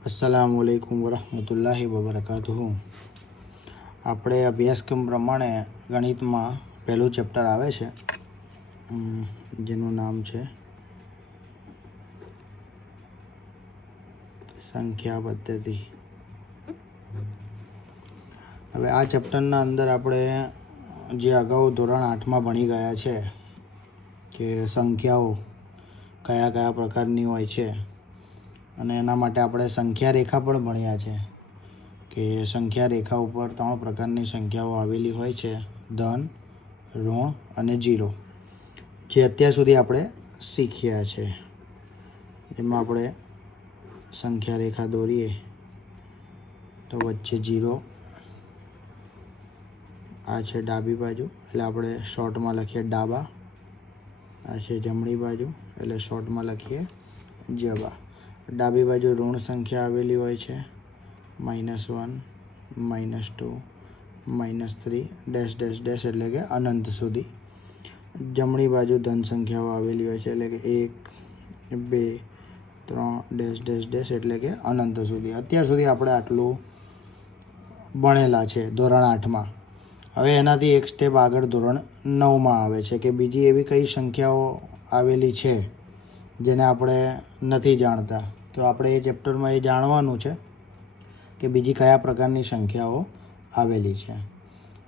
अस्सलामुअलैकुम वरहमतुल्लाहि वबरकातुहू। આપણે અભ્યાસક્રમ પ્રમાણે ગણિતમાં પહેલું ચેપ્ટર આવે છે જેનું નામ છે સંખ્યા પદ્ધતિ. હવે આ ચેપ્ટરના અંદર આપણે જે અગાઉ ધોરણ 8માં ભણી ગયા છે કે સંખ્યાઓ કયા કયા પ્રકારની હોય છે, અને એના માટે આપણે સંખ્યા રેખા પણ ભણ્યા છે કે સંખ્યા રેખા ઉપર 3 પ્રકારની સંખ્યાઓ આવેલી હોય છે: ધન, ઋણ અને 0, જે અત્યાર સુધી આપણે શીખ્યા છે. જેમાં આપણે સંખ્યા રેખા દોરીએ તો વચ્ચે 0, આ છે ડાબી બાજુ એટલે આપણે શોર્ટમાં લખીએ ડાબા, આ છે જમણી બાજુ એટલે શોર્ટમાં લખીએ જબા. ડાબી બાજુ ઋણ સંખ્યા આવેલી હોય છે: -1, -2, -3 ડેશ ડેશ ડેશ એટલે કે અનંત સુધી. જમણી બાજુ ધન સંખ્યાઓ આવેલી હોય છે એટલે કે 1, 2, 3 ડેશ ડેશ ડેશ એટલે કે અનંત સુધી. અત્યાર સુધી આપણે આટલું ભણેલા છે ધોરણ 8માં. હવે એનાથી એક સ્ટેપ આગળ ધોરણ 9માં આવે છે કે બીજી એવી કઈ સંખ્યાઓ આવેલી છે જેને આપણે નથી જાણતા. તો આપણે એ ચેપ્ટરમાં એ જાણવાનું છે કે બીજી કયા પ્રકારની સંખ્યાઓ આવેલી છે.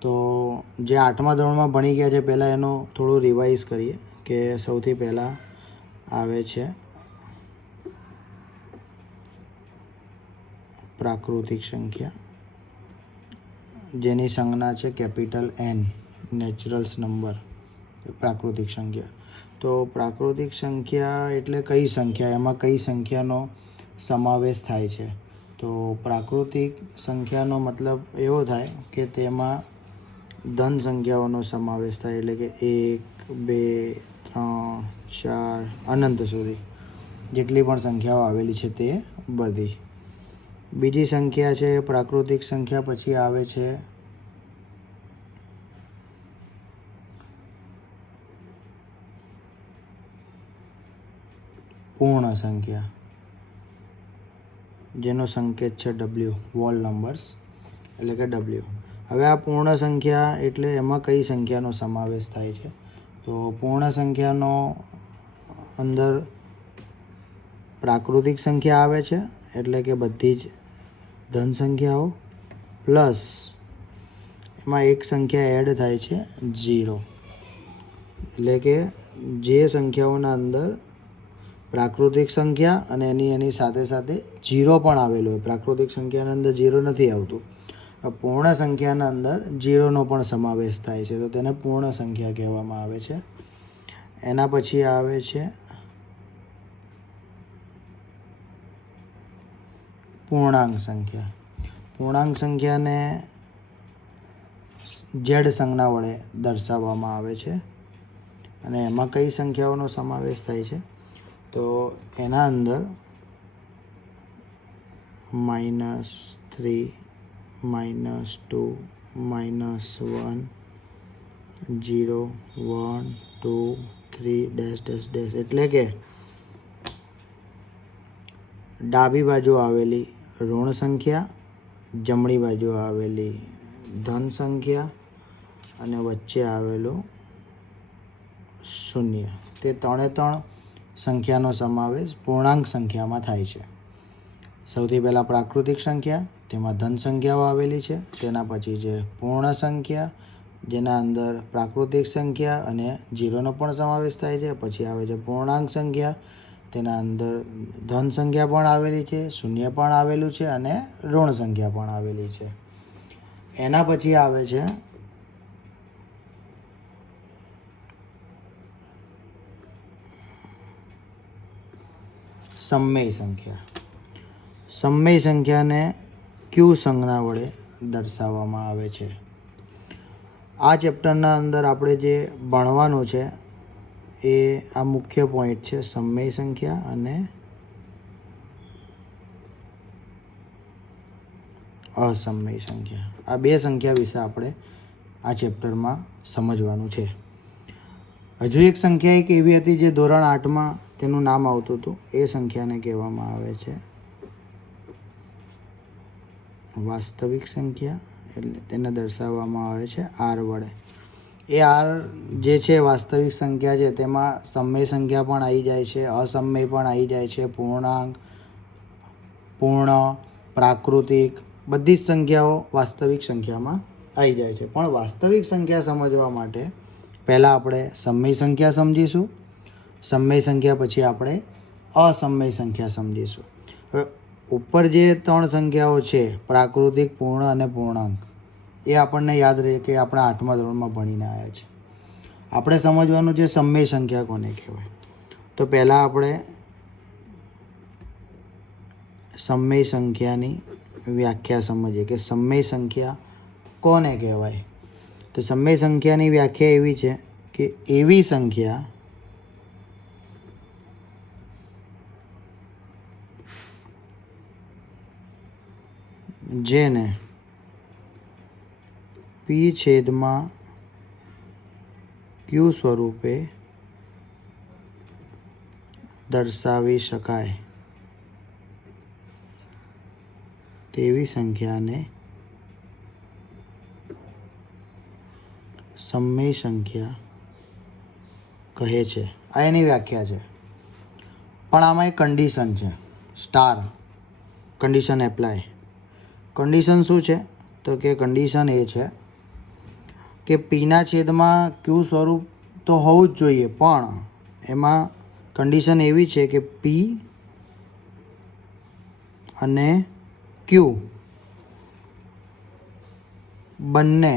તો જે 8મા ધોરણમાં ભણી ગયા છે પહેલાં એનું થોડું રિવાઇઝ કરીએ કે સૌથી પહેલાં આવે છે પ્રાકૃતિક સંખ્યા, જેની સંજ્ઞા છે કેપિટલ N, નેચરલ્સ નંબર, પ્રાકૃતિક સંખ્યા. તો પ્રાકૃતિક સંખ્યા એટલે કઈ સંખ્યા, એમાં કઈ સંખ્યાનો સમાવેશ થાય છે? તો પ્રાકૃતિક સંખ્યાનો મતલબ એવો થાય કે તેમાં ધન સંખ્યાઓનો સમાવેશ થાય, એટલે કે 1, 2, 3, 4 અનંત સુધી જેટલી પણ સંખ્યાઓ આવેલી છે તે બધી. બીજી સંખ્યા છે પ્રાકૃતિક સંખ્યા, પછી આવે છે પૂર્ણ સંખ્યા, જેનો સંકેત છે W, વોલ નંબર્સ એટલે કે W. હવે આ પૂર્ણ સંખ્યા એટલે એમાં કઈ સંખ્યાનો સમાવેશ થાય છે? તો પૂર્ણ સંખ્યાનો અંદર પ્રાકૃતિક સંખ્યા આવે છે એટલે કે બધી જ ધન સંખ્યાઓ, પ્લસ એમાં એક સંખ્યા એડ થાય છે 0, એટલે કે જે સંખ્યાઓના અંદર પ્રાકૃતિક સંખ્યા અને એની સાથે સાથે 0 પણ આવેલો હોય. પ્રાકૃતિક સંખ્યાના અંદર 0 નથી આવતું. પૂર્ણ સંખ્યાના અંદર 0નો પણ સમાવેશ થાય છે, તો તેને પૂર્ણ સંખ્યા કહેવામાં આવે છે. એના પછી આવે છે પૂર્ણાંક સંખ્યા. પૂર્ણાંક સંખ્યાને Z સંજ્ઞા વડે દર્શાવવામાં આવે છે, અને એમાં કઈ સંખ્યાઓનો સમાવેશ થાય છે? તો એના અંદર -3, -2, -1, 0, 1, 2, 3 ડેશ ડેશ ડેશ એટલે કે ડાબી બાજુ આવેલી ઋણ સંખ્યા, જમણી બાજુ આવેલી ધન સંખ્યા અને વચ્ચે આવેલો 0. તે 3 સંખ્યાનો સમાવેશ પૂર્ણાંક સંખ્યામાં થાય છે. સૌથી પહેલાં પ્રાકૃતિક સંખ્યા, તેમાં ધન સંખ્યાઓ આવેલી છે. તેના પછી છે પૂર્ણ સંખ્યા, જેના અંદર પ્રાકૃતિક સંખ્યા અને 0નો પણ સમાવેશ થાય છે. પછી આવે છે પૂર્ણાંક સંખ્યા, તેના અંદર ધન સંખ્યા પણ આવેલી છે, 0 પણ આવેલું છે અને ઋણ સંખ્યા પણ આવેલી છે. એના પછી આવે છે સમમેય સંખ્યા. સમમેય સંખ્યાને Q સંજ્ઞા વડે દર્શાવવામાં આવે છે. આ ચેપ્ટરના અંદર આપણે જે ભણવાનું છે એ આ મુખ્ય પોઈન્ટ છે: સમમેય સંખ્યા અને અસમમેય સંખ્યા. આ બે સંખ્યા વિશે આપણે આ ચેપ્ટરમાં સમજવાનું છે. હજુ એક સંખ્યા એક એવી હતી જે ધોરણ 8માં તેનું નામ આવતું હતું. એ સંખ્યાને કહેવામાં આવે છે વાસ્તવિક સંખ્યા, એટલે તેને દર્શાવવામાં આવે છે આર વડે. એ આર જે છે વાસ્તવિક સંખ્યા છે તેમાં સમય સંખ્યા પણ આવી જાય છે, અસમય પણ આવી જાય છે, પૂર્ણાંક, પૂર્ણ, પ્રાકૃતિક, બધી જ સંખ્યાઓ વાસ્તવિક સંખ્યામાં આવી જાય છે. પણ વાસ્તવિક સંખ્યા સમજવા માટે પહેલાં આપણે સમય સંખ્યા સમજીશું, સમય સંખ્યા પછી આપણે અસમય સંખ્યા સમજીશું. હવે ઉપર જે 3 સંખ્યાઓ છે પ્રાકૃતિક, પૂર્ણ અને પૂર્ણાંક, એ આપણને યાદ રહે કે આપણે 8મા ધોરણમાં ભણીને આવ્યા છે. આપણે સમજવાનું છે સમય સંખ્યા કોને કહેવાય. તો પહેલાં આપણે સમય સંખ્યાની વ્યાખ્યા સમજીએ કે સમય સંખ્યા કોને કહેવાય. તો સમય સંખ્યાની વ્યાખ્યા એવી છે કે એવી સંખ્યા જેને p/q સ્વરૂપે દર્શાવી શકાય તેવી સંખ્યાને સમય સંખ્યા કહે છે. આ એની વ્યાખ્યા છે. પણ આમાં એક કન્ડિશન છે, સ્ટાર કન્ડિશન એપ્લાય. કન્ડિશન શું છે? તો કે કન્ડિશન એ છે કે પીના છેદમાં ક્યુ સ્વરૂપ તો હોવું જ જોઈએ, પણ એમાં કન્ડિશન એવી છે કે પી અને ક્યુ બંને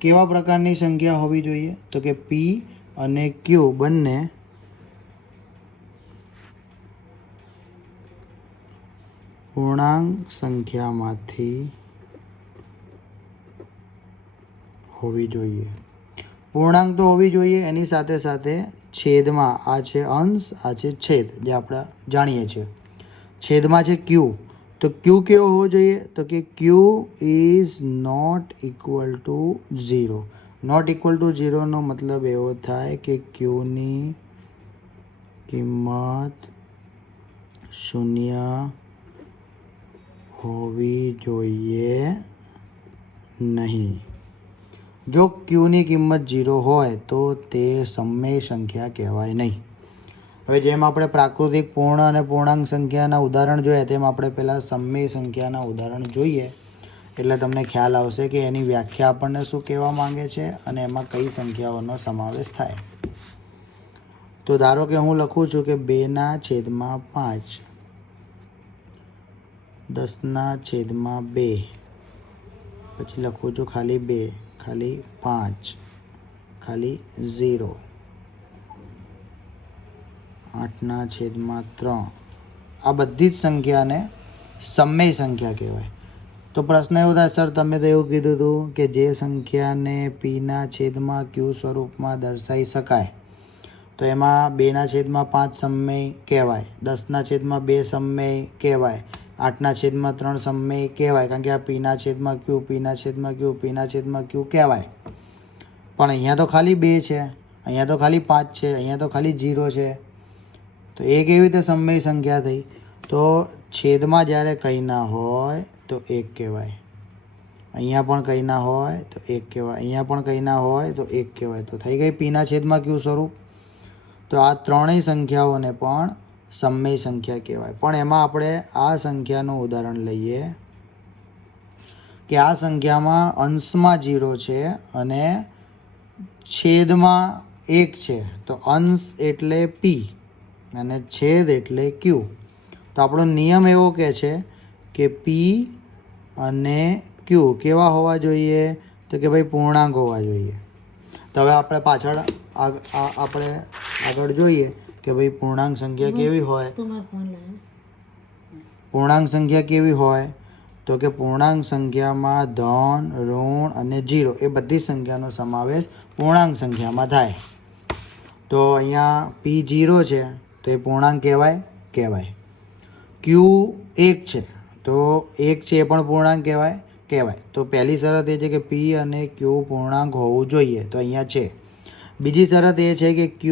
કેવા પ્રકારની સંખ્યા હોવી જોઈએ? તો કે પી અને ક્યુ બંને પૂર્ણાંક સંખ્યામાંથી હોવી જોઈએ. પૂર્ણાંક તો હોવી જોઈએ, એની સાથે સાથે છેદમાં આ છે અંશ, આ છે છેદ, જે આપણે જાણીએ છીએ. છેદમાં છે ક્યુ, તો ક્યુ કેવો હોવો જોઈએ? તો કે q is not equal to 0. Not equal to 0નો મતલબ એવો થાય કે ક્યુની કિંમત 0 હોવી જોઈએ નહીં. જો ક્યુની કિંમત 0 હોય તો તે સમય સંખ્યા કહેવાય નહીં. હવે જેમ આપણે પ્રાકૃતિક, પૂર્ણ અને પૂર્ણાંક સંખ્યાના ઉદાહરણ જોયા, તેમ આપણે પહેલાં સમય સંખ્યાના ઉદાહરણ જોઈએ એટલે તમને ખ્યાલ આવશે કે એની વ્યાખ્યા આપણને શું કહેવા માંગે છે અને એમાં કઈ સંખ્યાઓનો સમાવેશ થાય. તો ધારો કે હું લખું છું કે 2/5, 10/2, પછી લખું છું ખાલી 2, ખાલી 5, ખાલી 0, 8/3. આ બધી જ સંખ્યાને સમય સંખ્યા કહેવાય. તો પ્રશ્ન એવો થાય, સર તમે તો એવું કીધું હતું કે જે સંખ્યાને p/q સ્વરૂપમાં દર્શાવી શકાય, તો એમાં 2/5 સમય કહેવાય, 10/2 સમય કહેવાય, 8/3 સમય કહેવાય, કારણ કે આ p/q કહેવાય. પણ અહીંયા તો ખાલી 2 છે, અહીંયા તો ખાલી 5 છે, અહીંયા તો ખાલી 0 છે. તો એ કેવી રીતે સમય સંખ્યા થઈ? તો છેદમાં જ્યારે કંઈ ના હોય તો 1 કહેવાય, અહીંયા પણ કંઈ ના હોય તો 1 કહેવાય, અહીંયા પણ કંઈ ના હોય તો 1 કહેવાય. તો થઈ ગઈ p/q સ્વરૂપ. તો આ ત્રણેય સંખ્યાઓને પણ સમય સંખ્યા કહેવાય. પણ એમાં આપણે આ સંખ્યાનું ઉદાહરણ લઈએ કે આ સંખ્યામાં અંશમાં 0 છે અને છેદમાં 1 છે. તો અંશ એટલે p અને છેદ એટલે q. તો આપણો નિયમ એવો કહે છે કે p અને q કેવા હોવા જોઈએ? તો કે ભાઈ પૂર્ણાંક હોવા જોઈએ. તો હવે આપણે આગળ જોઈએ કે ભાઈ પૂર્ણાંક સંખ્યા કેવી હોય. પૂર્ણાંક સંખ્યા કેવી હોય? તો કે પૂર્ણાંક સંખ્યામાં ધન, ઋણ અને 0 એ બધી સંખ્યાનો સમાવેશ પૂર્ણાંક સંખ્યામાં થાય. તો અહીંયા p0 છે તો એ પૂર્ણાંક કહેવાય. q 1 છે તો 1 છે એ પણ પૂર્ણાંક કહેવાય. તો પહેલી શરત એ છે કે p અને q પૂર્ણાંક હોવું જોઈએ, તો અહીંયા છે. બીજી શરત એ છે કે q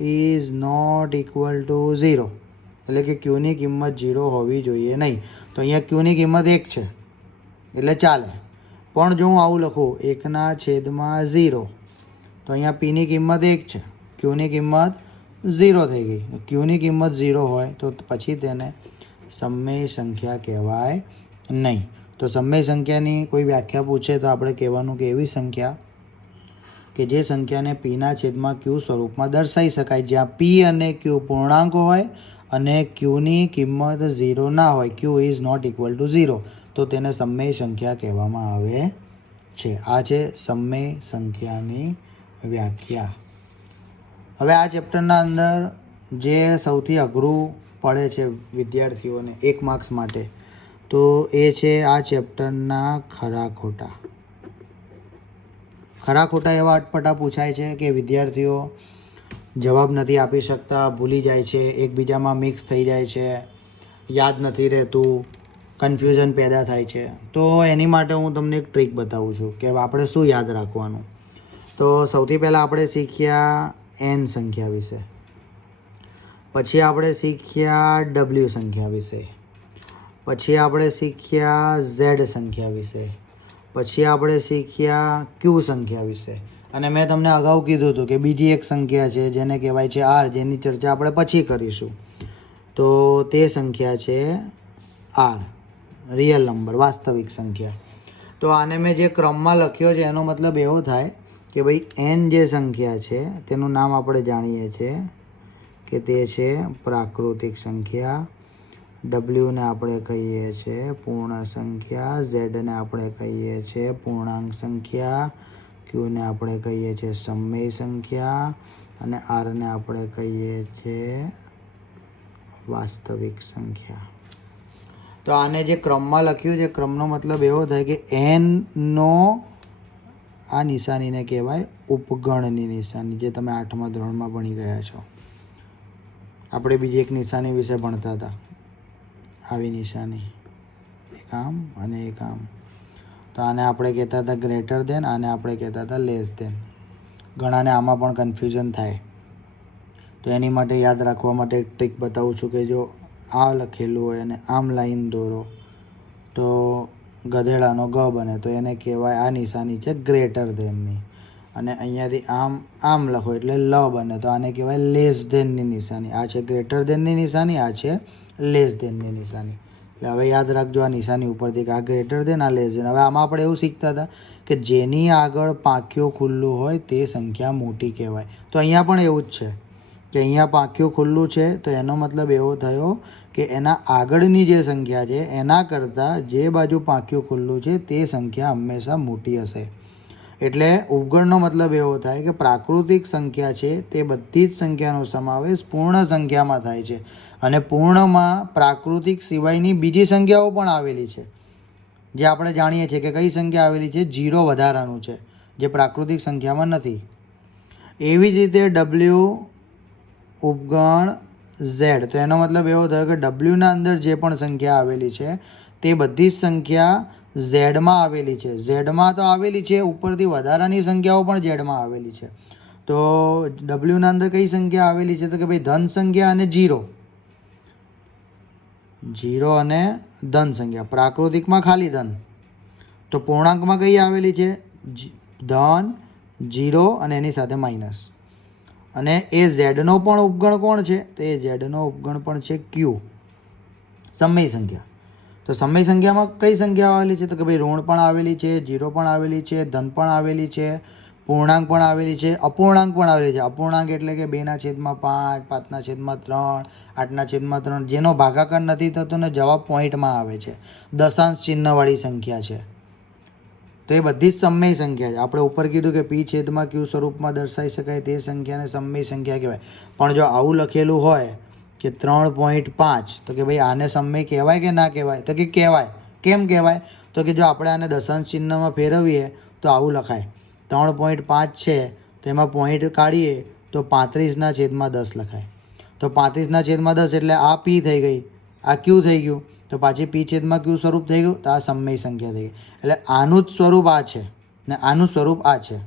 is not equal to 0, એટલે કે ક્યુની કિંમત 0 હોવી જોઈએ નહીં. તો અહીંયા ક્યુની કિંમત 1 છે, એટલે ચાલે. પણ જો હું આવું લખું 1/0 તો અહીંયા પીની કિંમત 1 છે, ક્યુની કિંમત 0 થઈ ગઈ. ક્યુની કિંમત 0 હોય તો પછી તેને સમમેય સંખ્યા કહેવાય નહીં. તો સમમેય સંખ્યાની કોઈ વ્યાખ્યા પૂછે તો આપણે કહેવાનું કે એવી સંખ્યા કે જે સંખ્યાને પીના છેદમાં ક્યુ સ્વરૂપમાં દર્શાવી શકાય, જ્યાં પી અને ક્યુ પૂર્ણાંક હોય અને ક્યુની કિંમત 0 ના હોય, ક્યુ ઇઝ નોટ ઇક્વલ ટુ 0, તો તેને સમમેય સંખ્યા કહેવામાં આવે છે. આ છે સમમેય સંખ્યાની વ્યાખ્યા. હવે આ ચેપ્ટરના અંદર જે સૌથી અઘરું પડે છે વિદ્યાર્થીઓને 1 માર્ક્સ માટે, તો એ છે આ ચેપ્ટરના ખરા ખોટા. ખરા ખોટા એવા અટપટા પૂછાય છે કે વિદ્યાર્થીઓ જવાબ નથી આપી શકતા, ભૂલી જાય છે, એકબીજામાં મિક્સ થઈ જાય છે, યાદ નથી રહેતું, કન્ફ્યુઝન પેદા થાય છે. તો એની માટે હું તમને એક ટ્રીક બતાવું છું કે આપણે શું યાદ રાખવાનું. તો સૌથી પહેલાં આપણે શીખ્યા n સંખ્યા વિશે, પછી આપણે શીખ્યા w સંખ્યા વિશે, પછી આપણે શીખ્યા z સંખ્યા વિશે, પછી આપણે શીખ્યા q સંખ્યા વિશે. અને મેં તમને અગાઉ કીધું હતું કે બીજી એક સંખ્યા છે જેને કહેવાય છે r, જેની ચર્ચા આપણે પછી કરીશું. તો તે સંખ્યા છે r, રિયલ નંબર, વાસ્તવિક સંખ્યા. તો આને મેં જે ક્રમમાં લખ્યો છે એનો મતલબ એવો થાય કે ભાઈ n જે સંખ્યા છે તેનું નામ આપણે જાણીએ છીએ કે તે છે પ્રાકૃતિક સંખ્યા, ડબલ્યુને આપણે કહીએ છીએ પૂર્ણ સંખ્યા, ઝેડને આપણે કહીએ છીએ પૂર્ણાંક સંખ્યા, ક્યુને આપણે કહીએ છીએ સમમેય સંખ્યા અને આરને આપણે કહીએ છીએ વાસ્તવિક સંખ્યા. તો આને જે ક્રમમાં લખ્યું છે, ક્રમનો મતલબ એવો થાય કે એનનો આ નિશાનીને કહેવાય ઉપગણની નિશાની, જે તમે 8મા ધોરણમાં ભણી ગયા છો. આપણે બીજી એક નિશાની વિશે ભણતા હતા, આવી નિશાની, એક આમ અને એક આમ. તો આને આપણે કહેતા હતા ગ્રેટર દેન, આને આપણે કહેતા હતા લેસ દેન. ઘણાને આમાં પણ કન્ફ્યુઝન થાય. તો એની માટે યાદ રાખવા માટે એક ટ્રીક બતાવું છું કે જો આ લખેલું હોય અને આમ લાઈન દોરો તો ગધેડાનો ગ બને, તો એને કહેવાય આ નિશાની છે ગ્રેટર દેનની. અને અહીંયાથી આમ લખો એટલે લ બને, તો આને કહેવાય લેસ દેનની નિશાની. આ છે ગ્રેટર દેનની નિશાની, આ છે લેસ દેનની નિશાની. એટલે હવે યાદ રાખજો આ નિશાની ઉપરથી કે આ ગ્રેટર દેન, આ લેસ દેન. હવે આમાં આપણે એવું શીખતા હતા કે જેની આગળ પાંખિયું ખુલ્લું હોય તે સંખ્યા મોટી કહેવાય. તો અહીંયા પણ એવું જ છે કે અહીંયા પાંખિયું ખુલ્લું છે, તો એનો મતલબ એવો થયો કે એના આગળની જે સંખ્યા છે એના કરતાં જે બાજુ પાંખિયું ખુલ્લું છે તે સંખ્યા હંમેશા મોટી હશે. એટલે ઉપગણનો મતલબ એવો થાય કે પ્રાકૃતિક સંખ્યા છે તે બધી જ સંખ્યાનો સમાવેશ પૂર્ણ સંખ્યામાં થાય છે. અને પૂર્ણમાં પ્રાકૃતિક સિવાયની બીજી સંખ્યાઓ પણ આવેલી છે, જે આપણે જાણીએ છીએ કે કઈ સંખ્યા આવેલી છે, 0 વધારાનું છે, જે પ્રાકૃતિક સંખ્યામાં નથી. એવી જ રીતે ડબલ્યુ ઉપગણ ઝેડ, તો એનો મતલબ એવો થયો કે ડબલ્યુના અંદર જે પણ સંખ્યા આવેલી છે તે બધી જ સંખ્યા ઝેડમાં આવેલી છે. ઝેડમાં તો આવેલી છે, ઉપરથી વધારાની સંખ્યાઓ પણ ઝેડમાં આવેલી છે. તો ડબલ્યુના અંદર કઈ સંખ્યા આવેલી છે તો કે ભાઈ ધન સંખ્યા અને 0 અને ધન સંખ્યા. પ્રાકૃતિકમાં ખાલી ધન. તો પૂર્ણાંકમાં કઈ આવેલી છે, ધન, 0 અને એની સાથે માઇનસ. અને એ ઝેડનો પણ ઉપગણ કોણ છે, તો એ ઝેડનો ઉપગણ પણ છે ક્યુ, સમય સંખ્યા. તો સમય સંખ્યામાં કઈ સંખ્યા આવેલી છે તો કે ભાઈ ઋણ પણ આવેલી છે, 0 પણ આવેલી છે, ધન પણ આવેલી છે, પૂર્ણાંક પણ આવેલી છે, અપૂર્ણાંક પણ આવેલી છે. અપૂર્ણાંક એટલે કે 2/5, 5/3, 8/3, જેનો ભાગાકાર નથી થતો ને જવાબ પોઈન્ટમાં આવે છે, દશાંશ ચિહ્નવાળી સંખ્યા છે. તો એ બધી જ સમય સંખ્યા છે. આપણે ઉપર કીધું કે પી છેદમાં ક્યુ સ્વરૂપમાં દર્શાવી શકાય તે સંખ્યાને સમય સંખ્યા કહેવાય. પણ જો આવું લખેલું હોય કે 3.5 તો કે ભાઈ આને સમય કહેવાય કે ના કહેવાય, તો કે કહેવાય. કેમ કહેવાય તો કે જો આપણે આને દશાંશ ચિહ્નમાં ફેરવીએ તો આવું લખાય, 3.5 છે તો એમાં પોઈન્ટ કાઢીએ તો 35/10 લખાય. તો 35/10 એટલે આ પી થઈ ગઈ, આ ક્યુ થઈ ગયું, તો પાછી પી છેદમાં ક્યુ સ્વરૂપ થઈ ગયું, તો આ સમય સંખ્યા થઈ ગઈ. એટલે આનું જ સ્વરૂપ આ છે ને આનું સ્વરૂપ આ છે.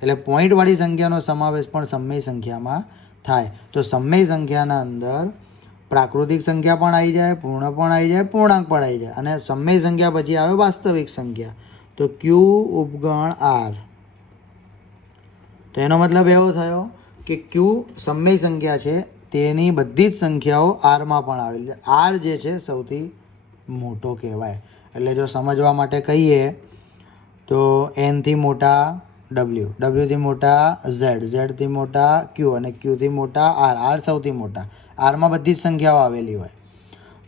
એટલે પોઈન્ટવાળી સંખ્યાનો સમાવેશ પણ સમય સંખ્યામાં થાય. તો સમય સંખ્યાના અંદર પ્રાકૃતિક સંખ્યા પણ આવી જાય, પૂર્ણ પણ આવી જાય, પૂર્ણાંક પણ આવી જાય, અને સમય સંખ્યા પછી આવે વાસ્તવિક સંખ્યા. તો ક્યુ ઉપગણ આર. તો એનો મતલબ એવો થયો કે ક્યુ સમય સંખ્યા છે, તેની બધી જ સંખ્યાઓ આરમાં પણ આવેલી છે. આર જે છે સૌથી મોટો કહેવાય. એટલે જો સમજવા માટે કહીએ તો એનથી મોટા ડબલ્યુ, ડબલ્યુથી મોટા ઝેડ, ઝેડથી મોટા ક્યુ અને ક્યુથી મોટા આર, આર સૌથી મોટા. આરમાં બધી જ સંખ્યાઓ આવેલી હોય.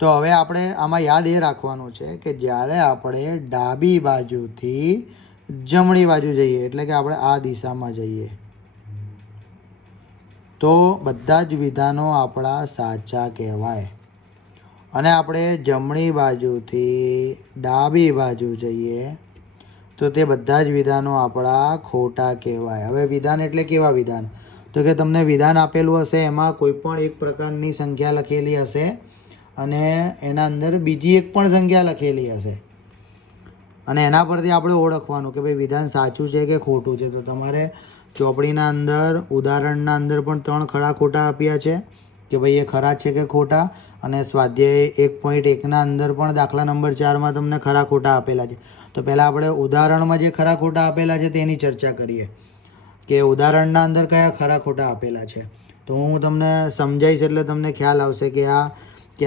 તો હવે આપણે આમાં યાદ એ રાખવાનું છે કે જ્યારે આપણે ડાબી બાજુથી જમણી બાજુ જઈએ, એટલે કે આપણે આ દિશામાં જઈએ, તો બધા જ વિધાનો આપણા સાચા કહેવાય. અને આપણે જમણી બાજુથી ડાબી બાજુ જઈએ તો તે બધા જ વિધાનો આપણા ખોટા કહેવાય. હવે વિધાન એટલે કેવા વિધાન? તો કે તમને વિધાન આપેલું હશે, એમાં કોઈ પણ એક પ્રકારની સંખ્યા લખેલી હશે અને એના અંદર બીજી એક પણ સંખ્યા લખેલી હશે, અને એના પરથી આપણે ઓળખવાનું કે ભાઈ વિધાન સાચું છે કે ખોટું છે. તો તમારે ચોપડીના અંદર ઉદાહરણના અંદર પણ 3 ખરા ખોટા આપ્યા છે કે ભાઈ એ ખરા છે કે ખોટા, અને સ્વાધ્યાય 1.1ના અંદર પણ દાખલા નંબર 4માં તમને ખરા ખોટા આપેલા છે. તો પહેલાં આપણે ઉદાહરણમાં જે ખરા ખોટા આપેલા છે તેની ચર્ચા કરીએ કે ઉદાહરણના અંદર કયા ખરા ખોટા આપેલા છે. તો હું તમને સમજાવીશ એટલે તમને ખ્યાલ આવશે કે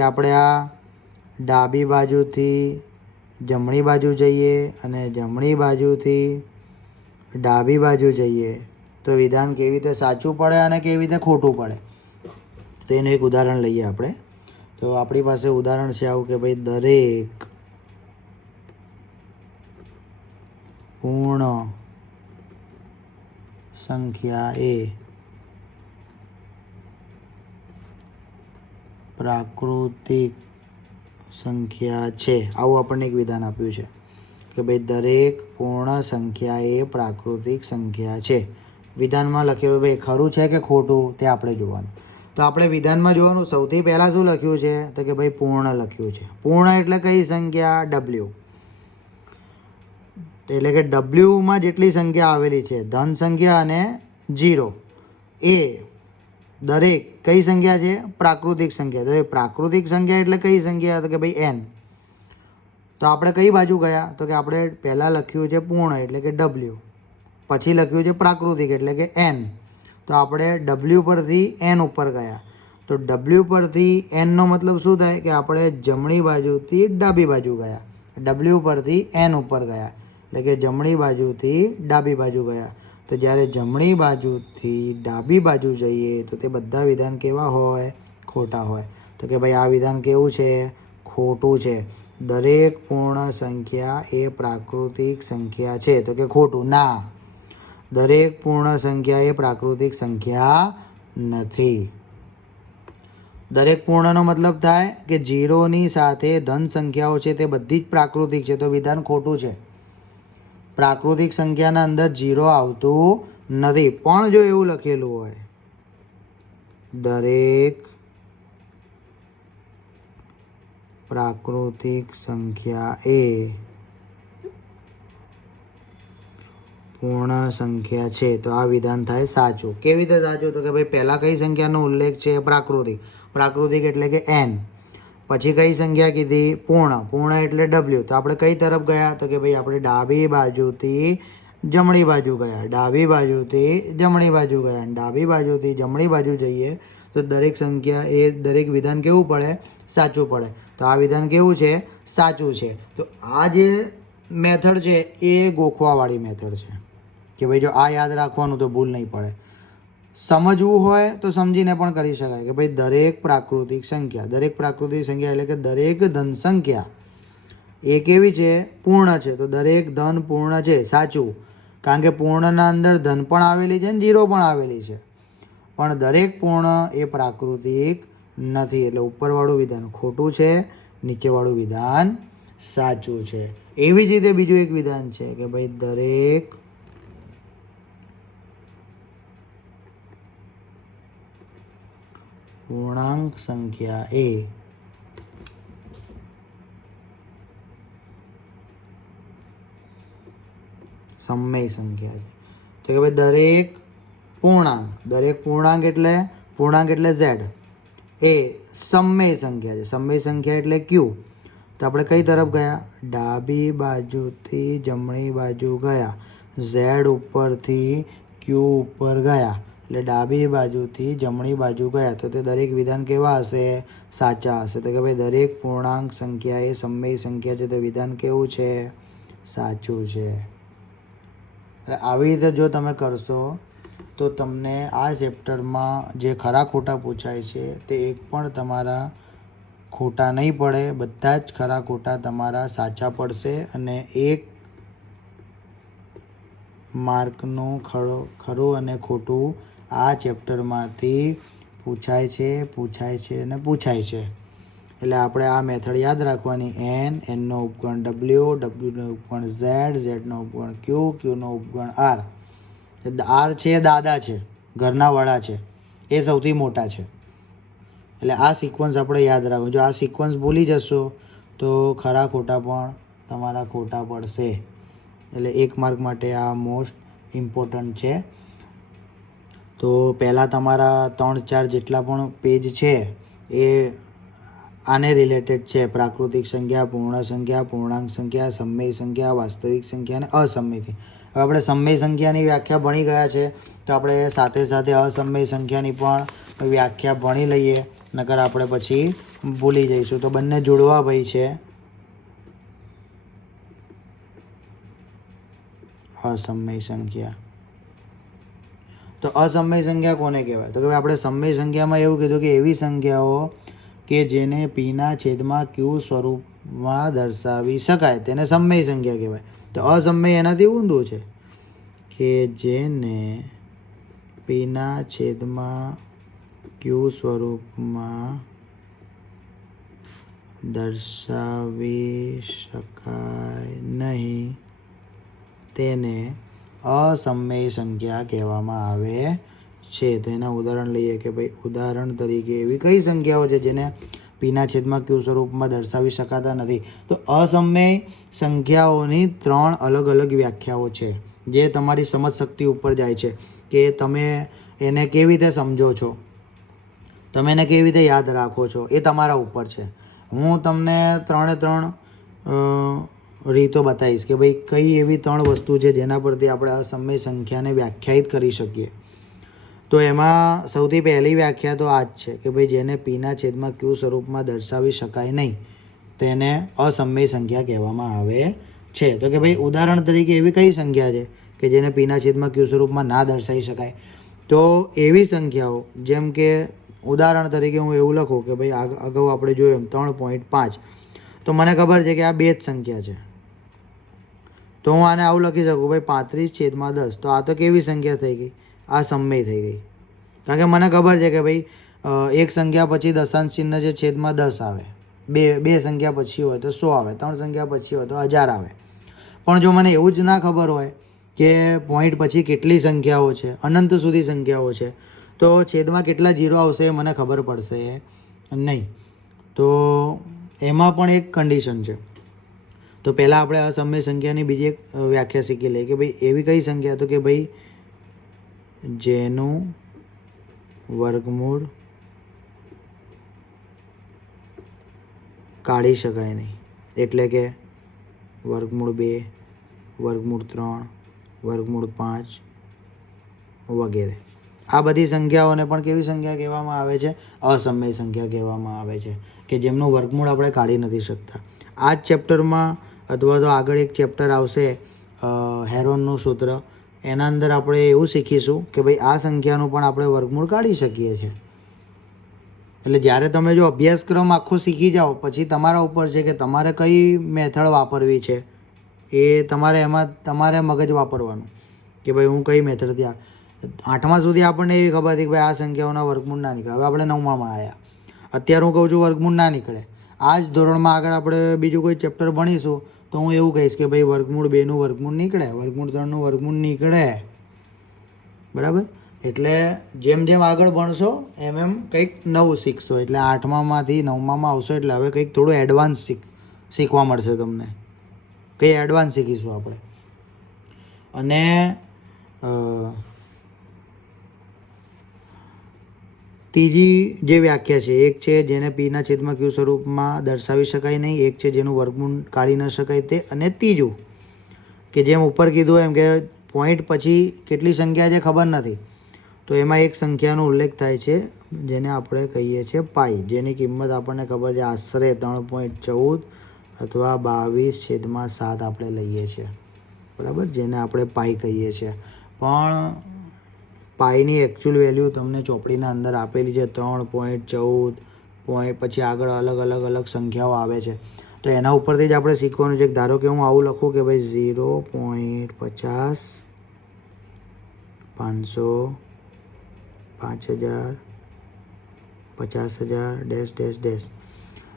આપણે આ ડાબી બાજુથી જમણી બાજુ જઈએ અને જમણી બાજુથી ડાબી બાજુ જઈએ તો વિધાન કેવી રીતે સાચું પડે અને કેવી રીતે ખોટું પડે. તો એનું એક ઉદાહરણ લઈએ આપણે. તો આપણી પાસે ઉદાહરણ છે આવું કે ભાઈ દરેક પૂર્ણ સંખ્યા એ પ્રાકૃતિક સંખ્યા છે. આવું આપણને એક વિધાન આપ્યું છે કે ભાઈ દરેક પૂર્ણ સંખ્યા એ પ્રાકૃતિક સંખ્યા છે. વિધાનમાં લખેલું ભાઈ ખરું છે કે ખોટું તે આપણે જોવાનું. તો આપણે વિધાનમાં જોવાનું સૌથી પહેલાં શું લખ્યું છે તો કે ભાઈ પૂર્ણ લખ્યું છે. પૂર્ણ એટલે કઈ સંખ્યા? ડબલ્યુ. એટલે કે ડબલ્યુમાં જેટલી સંખ્યા આવેલી છે, ધન સંખ્યા અને 0, એ દરેક કઈ સંખ્યા છે? પ્રાકૃતિક સંખ્યા. તો એ પ્રાકૃતિક સંખ્યા એટલે કઈ સંખ્યા? તો કે ભાઈ એન. તો આપણે કઈ બાજુ ગયા? તો કે આપણે પહેલાં લખ્યું છે પૂર્ણ એટલે કે ડબલ્યુ, પછી લખ્યું છે પ્રાકૃતિક એટલે કે એન. તો આપણે ડબલ્યુ પરથી એન ઉપર ગયા. તો ડબલ્યુ પરથી એનનો મતલબ શું થાય કે આપણે જમણી બાજુથી ડાબી બાજુ ગયા. ડબલ્યુ પરથી એન ઉપર ગયા એટલે કે જમણી બાજુથી ડાબી બાજુ ગયા. તો જ્યારે જમણી બાજુથી ડાબી બાજુ જઈએ તો તે બધા વિધાન કેવા હોય? ખોટા હોય. તો કે ભાઈ આ વિધાન કેવું છે? ખોટું છે. દરેક પૂર્ણ સંખ્યા એ પ્રાકૃતિક સંખ્યા છે. તો કે ખોટું. ના, દરેક પૂર્ણ સંખ્યા એ પ્રાકૃતિક સંખ્યા નથી. દરેક પૂર્ણનો મતલબ થાય કે 0ની સાથે ધન સંખ્યાઓ છે તે બધી જ પ્રાકૃતિક છે. તો વિધાન ખોટું છે. પ્રાકૃતિક સંખ્યાના અંદર 0 આવતું નથી. પણ જો એવું લખેલું હોય દરેક પ્રાકૃતિક સંખ્યા એ પૂર્ણ સંખ્યા છે તો આ વિધાન થાય સાચું. કેવી રીતે સાચું? તો કે ભાઈ પહેલાં કઈ સંખ્યાનો ઉલ્લેખ છે? પ્રાકૃતિક. પ્રાકૃતિક એટલે કે એન. પછી કઈ સંખ્યા કીધી? પૂર્ણ. પૂર્ણ એટલે ડબલ્યુ. તો આપણે કઈ તરફ ગયા? તો કે ભાઈ આપણે ડાબી બાજુથી જમણી બાજુ ગયા, ડાબી બાજુથી જમણી બાજુ ગયા, ડાબી બાજુથી જમણી બાજુ જઈએ તો દરેક સંખ્યા એ દરેક વિધાન કેવું પડે? સાચું પડે. તો આ વિધાન કેવું છે? સાચું છે. તો આ જે મેથડ છે એ ગોખવાવાળી મેથડ છે કે ભાઈ જો આ યાદ રાખવાનું તો ભૂલ નહીં પડે. સમજવું હોય તો સમજીને પણ કરી શકાય કે ભાઈ દરેક પ્રાકૃતિક સંખ્યા, દરેક પ્રાકૃતિક સંખ્યા એટલે કે દરેક ધન સંખ્યા એ કેવી છે? પૂર્ણ છે. તો દરેક ધન પૂર્ણ છે. સાચું. કારણ કે પૂર્ણના અંદર ધન પણ આવેલી છે અને 0 પણ આવેલી છે. પણ દરેક પૂર્ણ એ પ્રાકૃતિક નથી. એટલે ઉપરવાળું વિધાન ખોટું છે, નીચેવાળું વિધાન સાચું છે. એવી જ રીતે બીજું એક વિધાન છે કે ભાઈ દરેક પૂર્ણાંક સંખ્યા એ સમય સંખ્યા છે. તો કે ભાઈ દરેક પૂર્ણાંક એટલે ઝેડ, એ સમમેય સંખ્યા છે. સમમેય સંખ્યા એટલે ક્યુ. તો આપણે કઈ તરફ ગયા? ડાબી બાજુથી જમણી બાજુ ગયા. ઝેડ ઉપરથી ક્યુ ઉપર ગયા, એટલે ડાબી બાજુથી જમણી બાજુ ગયા. તો તે દરેક વિધાન કેવા હશે? સાચા હશે. તો કે ભાઈ દરેક પૂર્ણાંક સંખ્યા એ સમમેય સંખ્યા છે, તો વિધાન કેવું છે? સાચું છે. એટલે આવી રીતે જો તમે કરશો તો તમને આ ચેપ્ટરમાં જે ખરા ખોટા પૂછાય છે તે એક પણ તમારા ખોટા નહીં પડે, બધા જ ખરા ખોટા તમારા સાચા પડશે. અને 1 માર્કનું ખરું અને ખોટું આ ચેપ્ટરમાંથી પૂછાય છે અને પૂછાય છે. એટલે આપણે આ મેથડ યાદ રાખવાની. એનનો ઉપગણ ડબલ્યુનો ઉપગણ ઝેડનો ઉપગણ ક્યુનો ઉપગણ આર છે દાદા છે, ઘરના વડા છે, એ સૌથી મોટા છે. એટલે આ સિક્વન્સ આપણે યાદ રાખવું. જો આ સિક્વન્સ ભૂલી જશો તો ખરા ખોટા પણ તમારા ખોટા પડશે. એટલે 1 માર્ક માટે આ મોસ્ટ ઇમ્પોર્ટન્ટ છે. તો પહેલાં તમારા 3-4 જેટલા પણ પેજ છે એ આને રિલેટેડ છે. પ્રાકૃતિક સંખ્યા, પૂર્ણ સંખ્યા, પૂર્ણાંક સંખ્યા, સમમેય સંખ્યા, વાસ્તવિક સંખ્યા અને અસમમેયથી. હવે આપણે સમમેય સંખ્યાની વ્યાખ્યા ભણી ગયા છે, તો આપણે સાથે સાથે અસમમેય સંખ્યાની પણ વ્યાખ્યા ભણી લઈએ, નકર આપણે પછી ભૂલી જઈશું. તો બંને જોડવા ભાઈ છે અસમમેય સંખ્યા. તો અસમમેય સંખ્યા કોને કહેવાય? તો કે આપણે સમમેય સંખ્યામાં એવું કીધું કે એવી સંખ્યાઓ કે જેને પીના છેદમાં ક્યુ સ્વરૂપમાં દર્શાવી શકાય તેને સમમેય સંખ્યા કહેવાય. તો અસમમેય એનાથી ઊંધું છે કે જેને પીના છેદમાં ક્યુ સ્વરૂપમાં દર્શાવી શકાય નહીં તેને અસમમેય સંખ્યા કહેવામાં આવે છે. તો એના ઉદાહરણ લઈએ કે ભાઈ ઉદાહરણ તરીકે એવી કઈ સંખ્યાઓ છે જેને પીના છેદમાં ક્યુ સ્વરૂપમાં દર્શાવી શકાતા નથી? તો અસમમેય સંખ્યાઓની 3 અલગ અલગ વ્યાખ્યાઓ છે જે તમારી સમજ શક્તિ ઉપર જાય છે કે તમે એને કેવી રીતે સમજો છો, તમે એને કેવી રીતે યાદ રાખો છો, એ તમારા ઉપર છે. હું તમને 3 રીતો બતાવીશ કે ભાઈ કઈ એવી 3 વસ્તુ છે જેના પરથી આપણે અસમમેય સંખ્યાને વ્યાખ્યાયિત કરી શકીએ. તો એમાં સૌથી પહેલી વ્યાખ્યા તો આ જ છે કે ભાઈ જેને પીના છેદમાં ક્યુ સ્વરૂપમાં દર્શાવી શકાય નહીં તેને અસમમેય સંખ્યા કહેવામાં આવે છે. તો કે ભાઈ ઉદાહરણ તરીકે એવી કઈ સંખ્યા છે કે જેને પીના છેદમાં ક્યુ સ્વરૂપમાં ના દર્શાવી શકાય? તો એવી સંખ્યાઓ જેમ કે ઉદાહરણ તરીકે હું એવું લખું કે ભાઈ અગાઉ આપણે જોયું 3.5, તો મને ખબર છે કે આ 2 જ સંખ્યા છે, તો હું આને આવું લખી શકું ભાઈ 35/10. તો આ તો કેવી સંખ્યા થઈ ગઈ? આ સમમેય થઈ ગઈ. કારણ કે મને ખબર છે કે ભાઈ એક સંખ્યા પછી દશાંશ ચિહ્ન છે, છેદમાં 10 આવે, બે સંખ્યા પછી હોય તો 100 આવે, 3 સંખ્યા પછી હોય તો 1000 આવે. પણ જો મને એવું જ ના ખબર હોય કે પોઈન્ટ પછી કેટલી સંખ્યાઓ છે, અનંત સુધી સંખ્યાઓ છે, તો છેદમાં કેટલા 0 આવશે એ મને ખબર પડશે નહીં. તો એમાં પણ એક કન્ડિશન છે. તો પહેલાં આપણે અસમમેય સંખ્યાની બીજી એક વ્યાખ્યા શીખી લઈએ કે ભાઈ એવી કઈ સંખ્યા? તો કે ભાઈ જેનું વર્ગમૂળ કાઢી શકાય નહીં. એટલે કે વર્ગમૂળ 2, વર્ગમૂળ 3, વર્ગમૂળ 5 વગેરે. આ બધી સંખ્યાઓને પણ કેવી સંખ્યા કહેવામાં આવે છે? અસમમેય સંખ્યા કહેવામાં આવે છે, કે જેમનું વર્ગમૂળ આપણે કાઢી નથી શકતા. આ જ ચેપ્ટરમાં અથવા તો આગળ એક ચેપ્ટર આવશે હેરોનનું સૂત્ર, એના અંદર આપણે એવું શીખીશું કે ભાઈ આ સંખ્યાનું પણ આપણે વર્ગમૂળ કાઢી શકીએ છીએ. એટલે જ્યારે તમે જો અભ્યાસક્રમ આખો શીખી જાઓ પછી તમારા ઉપર છે કે તમારે કઈ મેથડ વાપરવી છે, એ તમારે મગજ વાપરવાનું કે ભાઈ હું કઈ મેથડથી. 8મા સુધી આપણને એવી ખબર હતી કે ભાઈ આ સંખ્યાઓના વર્ગમૂળ ના નીકળે. હવે આપણે 9મામાં આવ્યા, અત્યારે હું કહું છું વર્ગમૂળ ના નીકળે. આ જ ધોરણમાં આગળ આપણે બીજું કોઈ ચેપ્ટર ભણીશું તો હું એવું કહીશ કે ભાઈ વર્ગમૂળ 2નું વર્ગમૂળ નીકળે, વર્ગમૂળ 3નું વર્ગમૂળ નીકળે. બરાબર? એટલે જેમ જેમ આગળ ભણશો એમ કંઈક નવું શીખશો. એટલે 8મામાંથી 9મામાં આવશો એટલે હવે કંઈક થોડું એડવાન્સ શીખવા મળશે તમને. કંઈ એડવાન્સ શીખીશું આપણે. અને ત્રીજી જે વ્યાખ્યા છે, એક છે જેને પીના છેદમાં ક્યુ સ્વરૂપમાં દર્શાવી શકાય નહીં, એક છે જેનું વર્ગમૂળ કાઢી ન શકાય તે, અને ત્રીજું કે જેમ ઉપર કીધું એમ કે પોઈન્ટ પછી કેટલી સંખ્યા છે ખબર નથી, તો એમાં એક સંખ્યાનો ઉલ્લેખ થાય છે જેને આપણે કહીએ છીએ પાઈ, જેની કિંમત આપણને ખબર છે આશરે 3.14 અથવા 22/7 આપણે લઈએ છીએ, બરાબર, જેને આપણે પાઈ કહીએ છીએ. પણ પાઈની એકચ્યુઅલ વેલ્યુ તમને ચોપડીના અંદર આપેલી છે 3.14 પછી આગળ અલગ અલગ સંખ્યાઓ આવે છે. તો એના ઉપરથી જ આપણે શીખવાનું છે. ધારો કે હું આવું લખું કે ભાઈ 0.50 500 5000 50,000 ડેશ ડેશ ડેશ.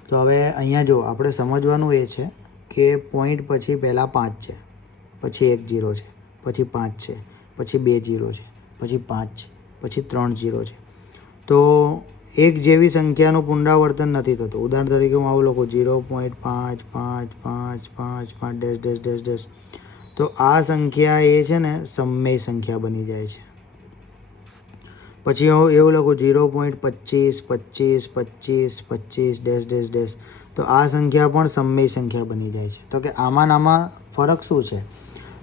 તો હવે અહીંયા જો આપણે સમજવાનું એ છે કે પોઈન્ટ પછી પહેલાં 5 છે, પછી 1 0 છે, પછી 5 છે, પછી 2 0 છે, પછી 5 છે, પછી 3 0 છે. તો એક જેવી સંખ્યાનું પુનરાવર્તન નથી થતું. ઉદાહરણ તરીકે હું આવું લખું 0.555555 ડેશ ડેશ ડેશ ડેશ. તો આ સંખ્યા એ છે ને સમમેય સંખ્યા બની જાય છે. પછી હું એવું લખું 0.25 ડેશ ડેશ ડેશ. તો આ સંખ્યા પણ સમમેય સંખ્યા બની જાય છે. તો કે આમાં ફરક શું છે?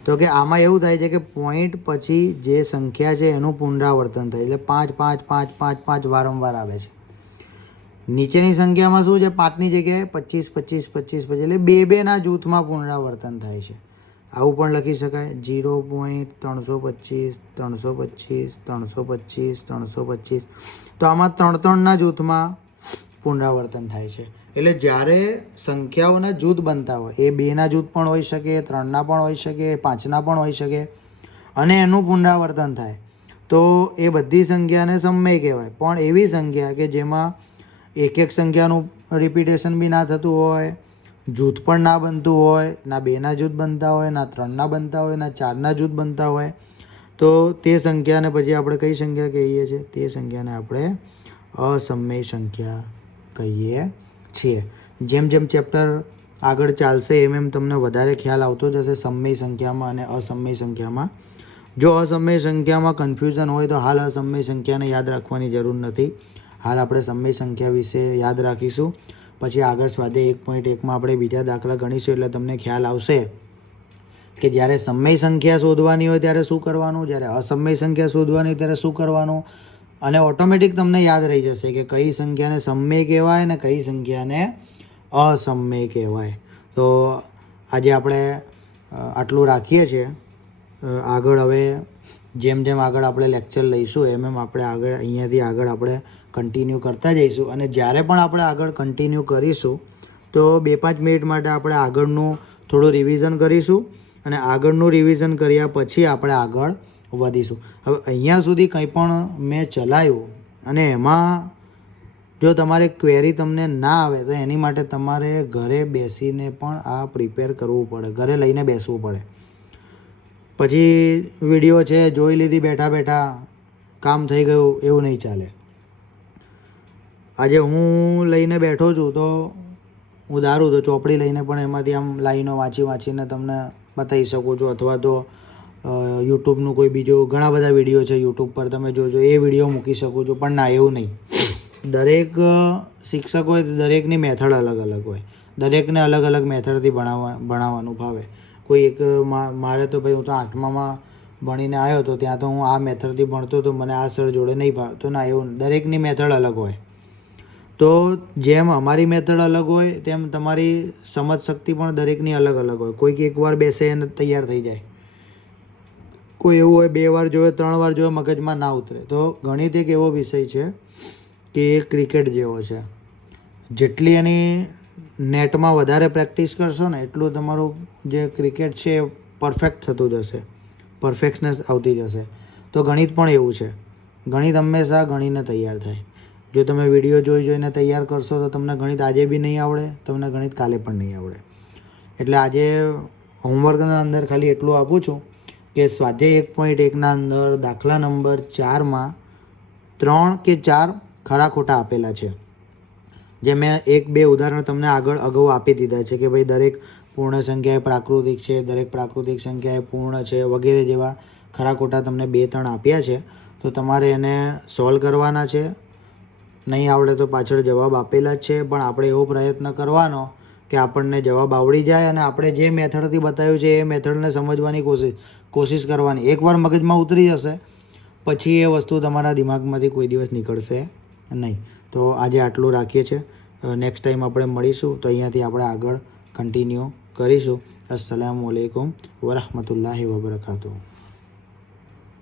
તો કે આમાં એવું થાય છે કે પોઈન્ટ પછી જે સંખ્યા છે એનું પુનરાવર્તન થાય, એટલે 5 5 5 5 5 વારંવાર આવે છે. નીચેની સંખ્યામાં શું છે, 5ની જગ્યાએ 25 25 25 25, એટલે બે ના જૂથમાં પુનરાવર્તન થાય છે. આવું પણ લખી શકાય 0.325 325 325 325. તો આમાં 3 જૂથમાં પુનરાવર્તન થાય છે. એટલે જ્યારે સંખ્યાઓના જૂથ બનતા હોય, એ 2ના જૂથ પણ હોઈ શકે, 3ના પણ હોઈ શકે, 5ના પણ હોઈ શકે, અને એનું પુનરાવર્તન થાય તો એ બધી સંખ્યાને સમમેય કહેવાય. પણ એવી સંખ્યા કે જેમાં એક સંખ્યાનું રિપીટેશન બી ના થતું હોય, જૂથ પણ ના બનતું હોય, ના 2ના જૂથ બનતા હોય, ના 3ના બનતા હોય, ના 4ના જૂથ બનતા હોય, તો તે સંખ્યાને પછી આપણે કઈ સંખ્યા કહીએ છીએ? તે સંખ્યાને આપણે અસમમેય સંખ્યા કહીએ છીએ. જેમ જેમ ચેપ્ટર આગળ ચાલશે એમ તમને વધારે ખ્યાલ આવતો જશે સમમેય સંખ્યામાં અને અસમમેય સંખ્યામાં. જો અસમમેય સંખ્યામાં કન્ફ્યુઝન હોય તો હાલ અસમમેય સંખ્યાને યાદ રાખવાની જરૂર નથી. હાલ આપણે સમમેય સંખ્યા વિશે યાદ રાખીશું. પછી આગળ સ્વાધ્યાય 1.1માં આપણે બીજા દાખલા ગણીશું, એટલે તમને ખ્યાલ આવશે કે જ્યારે સમમેય સંખ્યા શોધવાની હોય ત્યારે શું કરવાનું, જ્યારે અસમમેય સંખ્યા શોધવાની હોય ત્યારે શું કરવાનું, અને ઓટોમેટિક તમને યાદ રહી જશે કે કઈ સંખ્યાને સમમેય કહેવાય ને કઈ સંખ્યાને અસમમેય કહેવાય. તો આજે આપણે આટલું રાખીએ છીએ. આગળ હવે જેમ જેમ આગળ આપણે લેક્ચર લઈશું એમ આપણે આગળ અહીંયાથી આગળ આપણે કન્ટિન્યુ કરતા જઈશું. અને જ્યારે પણ આપણે આગળ કન્ટિન્યુ કરીશું તો 2-5 મિનિટ માટે આપણે આગળનું થોડું રિવિઝન કરીશું, અને આગળનું રિવિઝન કર્યા પછી આપણે આગળ વધીશું. હવે અહીંયા સુધી કંઈ પણ મેં ચલાવ્યું અને એમાં જો તમારે ક્વેરી તમને ના આવે તો એની માટે તમારે ઘરે બેસીને પણ આ પ્રિપેર કરવું પડે, ઘરે લઈને બેસવું પડે. પછી વિડીયો છે જોઈ લીધી બેઠા બેઠા કામ થઈ ગયું એવું નહીં ચાલે. આજે હું લઈને બેઠો છું તો હું ધારું તો ચોપડી લઈને પણ એમાંથી આમ લાઈનો વાંચીને તમને બતાવી શકું છું, અથવા તો યુટ્યુબનું કોઈ બીજો ઘણા બધા વિડીયો છે યુટ્યુબ પર, તમે જોજો એ વિડીયો મૂકી શકું છું. પણ ના, એવું નહીં. દરેક શિક્ષક હોય તો દરેકની મેથડ અલગ અલગ હોય, દરેકને અલગ અલગ મેથડથી ભણાવવાનું ભાવે. કોઈ એક મારે તો ભાઈ હું તો 8મામાં ભણીને આવ્યો તો ત્યાં તો હું આ મેથડથી ભણતો તો મને આ સર જોડે નહીં ભાવતો. ના, એવું દરેકની મેથડ અલગ હોય. તો જેમ અમારી મેથડ અલગ હોય તેમ તમારી સમજ શક્તિ પણ દરેકની અલગ અલગ હોય. કોઈક એકવાર બેસે અને તૈયાર થઈ જાય, કોઈ એવું હોય 2 વાર જોવે 3 વાર જોવે મગજમાં ના ઉતરે. તો ગણિત એક એવો વિષય છે કે એ ક્રિકેટ જેવો છે. જેટલી એની નેટમાં વધારે પ્રેક્ટિસ કરશો ને એટલું તમારું જે ક્રિકેટ છે એ પરફેક્ટ થતું જશે, પરફેક્શનેસ આવતી જશે. તો ગણિત પણ એવું છે. ગણિત હંમેશા ગણીને તૈયાર થાય. જો તમે વિડીયો જોઈને તૈયાર કરશો તો તમને ગણિત આજે બી નહીં આવડે, તમને ગણિત કાલે પણ નહીં આવડે. એટલે આજે હોમવર્કના અંદર ખાલી એટલું આપું છું કે સ્વાધ્યાય 1.1ના અંદર દાખલા નંબર 4માં 3 કે 4 ખરા ખોટા આપેલા છે. જે મેં 1-2 ઉદાહરણ તમને અગાઉ આપી દીધા છે કે ભાઈ દરેક પૂર્ણ સંખ્યા એ પ્રાકૃતિક છે, દરેક પ્રાકૃતિક સંખ્યા એ પૂર્ણ છે, વગેરે જેવા ખરા ખોટા તમને 2-3 આપ્યા છે. તો તમારે એને સોલ્વ કરવાના છે. નહીં આવડે તો પાછળ જવાબ આપેલા જ છે, પણ આપણે એવો પ્રયત્ન કરવાનો કે આપણને જવાબ આવડી જાય અને આપણે જે મેથડથી બતાવ્યું છે એ મેથડને સમજવાની કોશિશ કરવાની. એકવાર મગજમાં ઉતરી જશે પછી એ વસ્તુ તમારા દિમાગમાંથી કોઈ દિવસ નીકળશે નહીં. તો આજે આટલું રાખીએ છીએ. નેક્સ્ટ ટાઈમ આપણે મળીશું તો અહીંયાથી આપણે આગળ કન્ટિન્યુ કરીશું. અસ્સલામુ અલૈકુમ વરહમતુલ્લાહિ વબરકાતુહુ.